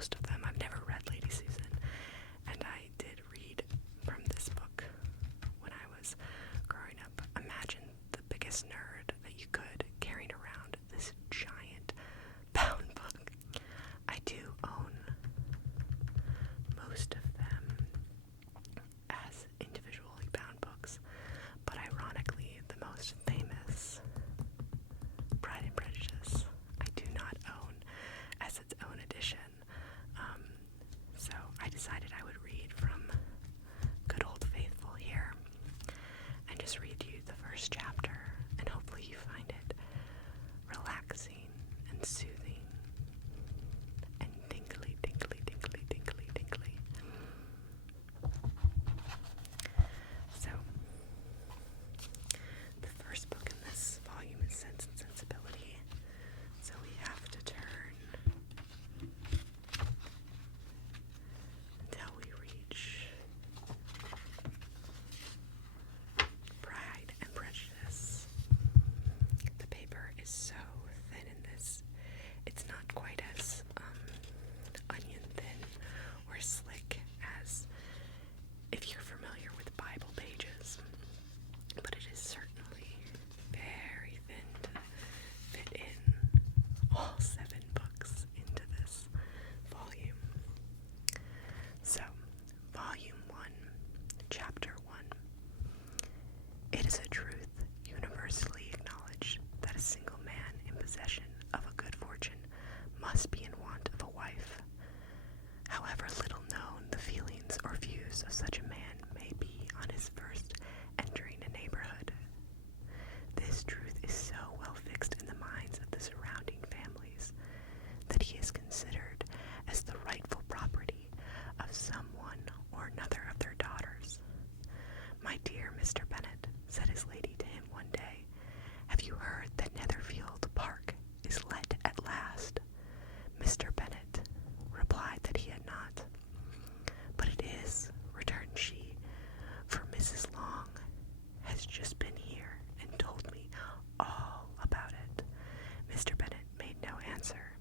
most of them. I've never read Lady Susan, and I did read from this book when I was growing up. Imagine the biggest nerd that you could carrying around this giant bound book. I do own most of them as individually bound books, but ironically, the most famous, Pride and Prejudice, I do not own as its own edition. So I decided I would read from good old faithful here and just read you the first chapter, and hopefully you find it relaxing and soothing and tingly, tingly, tingly, tingly, tingly. So, the first book in this volume is Sense and Sensibility. So we have to turn until we reach Pride and Prejudice. The paper is so thin in this. It's not quite as onion thin or slick as if you're familiar with Bible pages, but it is certainly very thin to fit in all 7 books into this volume. So, Volume 1, Chapter 1. It is a truth universally acknowledged that a single man in possession of a good fortune must be in want of a wife. However little known the feelings or views of such a man may be on his first entering a neighborhood, this truth is so well fixed in the minds of the surrounding families that he is considered as the rightful property of someone or another of their daughters. "My dear Mr. Bennet," said his lady to him one day, "have you heard that Netherfield Park is let at last?" Mr. Bennet replied that he had not. "But it is," returned she, "for Mrs. Long has just been here and told me all about it." Mr. Bennet made no answer.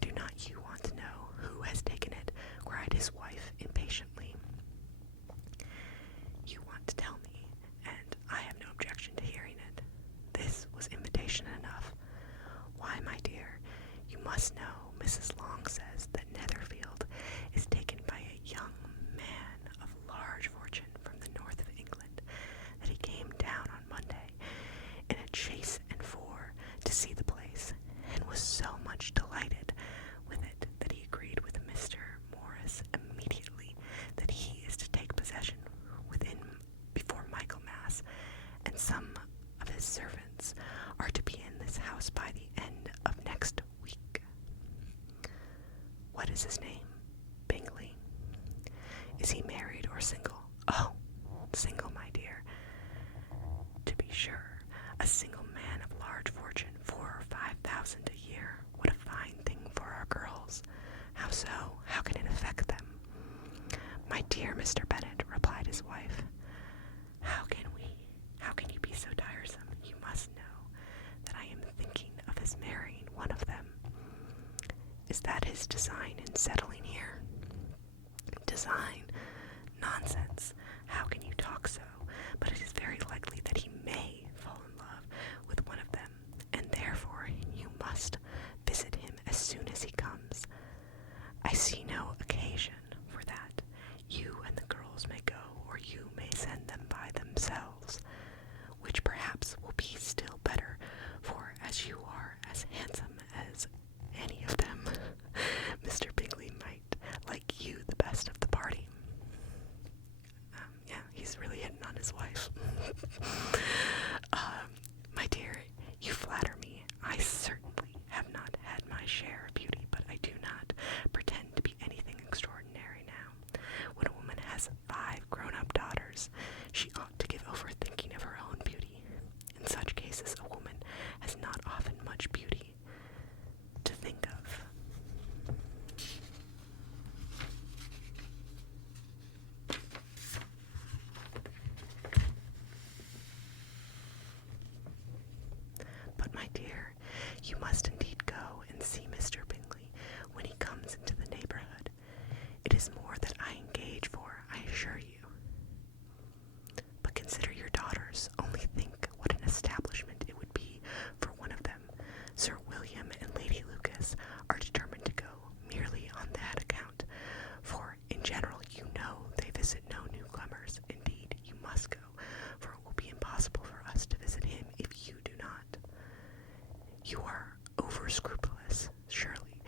Do not you want to know who has taken it?" cried his wife impatiently. "You want to tell me, and I have no objection to hearing it." This was invitation enough. "Why, my dear, you must know Mrs. Long says that Netherfield is taken by a young man of large fortune from the north of England, that he came down on Monday in a chaise and four to see the place, and was so much delighted with it that he agreed with Mr. Morris immediately that he is to take possession before Michaelmas, and some of his servants are to be in this house by the end of next week. What is his name? Bingley. Is he married or single? Oh, single, my dear. To be sure, a single man of large fortune, 4,000 or 5,000 a year. What a fine thing for our girls. How so? How can it affect them? My dear Mr. Bennet, replied his wife, how can you be so tiresome? You must know that I am thinking of his marrying one of them. Is that his design in settling here? Design? Nonsense. How can you talk so? But it is very likely that he may fall in love with one of them, and therefore you must visit him as soon as he comes. I see no occasion for that. You and the girls may go, or you may send them by themselves, which perhaps will be still better, for as you are as handsome as any of them, Mr. Bingley might like you the best of the party. Yeah, he's really hitting on his wife. My dear, you flatter me. I certainly have not had my share of beauty, but I do not pretend to be anything extraordinary now. When a woman has 5 grown-up daughters, she ought to give over thinking of her own beauty. In such cases, a woman has not often much beauty to think of. But my dear, you must indeed go and see Mr. Bingley. is more that I engage for, I assure you. But consider your daughters. Only think what an establishment it would be for one of them. Sir William and Lady Lucas are determined to go merely on that account, for in general you know they visit no newcomers. Indeed, you must go, for it will be impossible for us to visit him if you do not. You are over scrupulous, surely.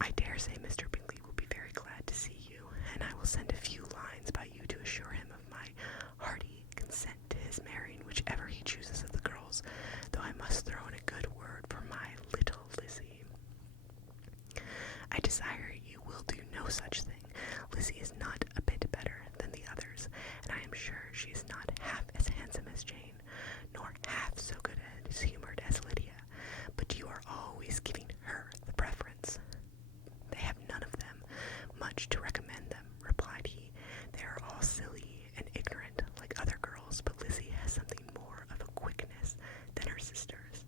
I dare say Mr. Bingley will be very glad to see you, and I will send a few lines by you to assure him of my hearty consent to his marrying whichever he chooses of the girls, though I must throw in a good word for my little Lizzie. I desire you will do no such thing. Lizzie is not a bit better than the others, and I am sure she is not half as handsome as Jane, nor half so good as humoured as Lydia, but you are always giving her the preference. They have none of them much to recommend them, replied he. They are all silly and ignorant like other girls, but Lizzie has something more of a quickness than her sisters.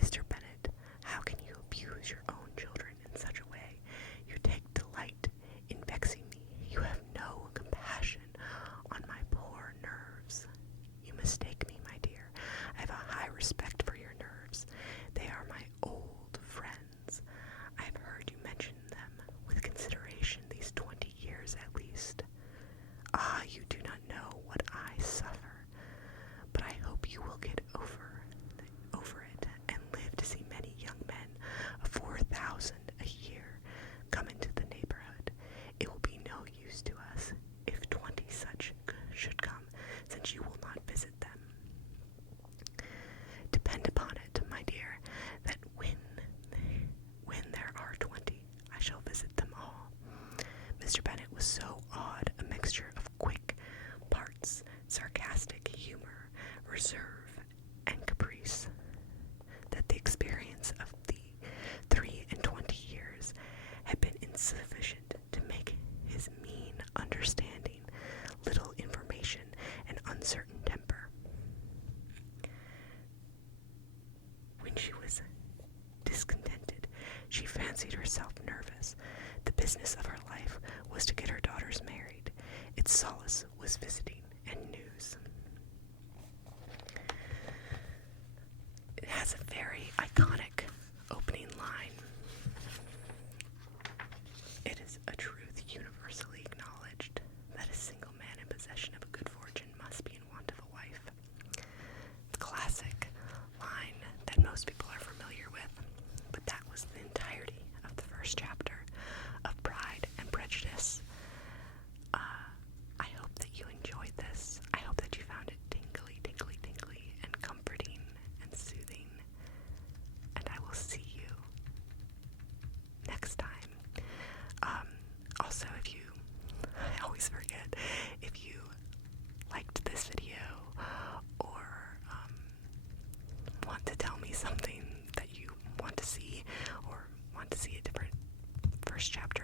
Mr. Bennet, how can you abuse your own children in such a way? You take delight in vexing me. You have no compassion on my poor nerves. You mistake me, my dear. I have a high respect for your nerves. They are my old friends. I have heard you mention them with consideration these 20 years at least. Ah, you do not know what I suffer, but I hope you will get over it and live to see many young men of 4,000 a year come into the neighborhood. It will be no use to us if 20 such should come, since you will not visit them. Depend upon it, my dear, that when there are 20, I shall visit them all. Mr. Bennet was so odd a mixture of quick parts, sarcastic humor, reserve, and caprice, that the experience of the 23 years had been insufficient to make his mean understanding, little information, and uncertain temper. When she was discontented, she fancied herself nervous. The business of her life was to get her daughters married. Its solace was visiting and news. It has a very iconic opening line. It is a truth universally acknowledged that a single man in possession of a good fortune must be in want of a wife. The classic line that most people are familiar with, but that was the entirety of the first chapter of Pride and Prejudice. I hope that you enjoyed this. I hope that you found it tingly, tingly, tingly, and comforting and soothing. And I will see you next time. Also, I always forget, if you liked this video or want to tell me something that you want to see, or want to see a different first chapter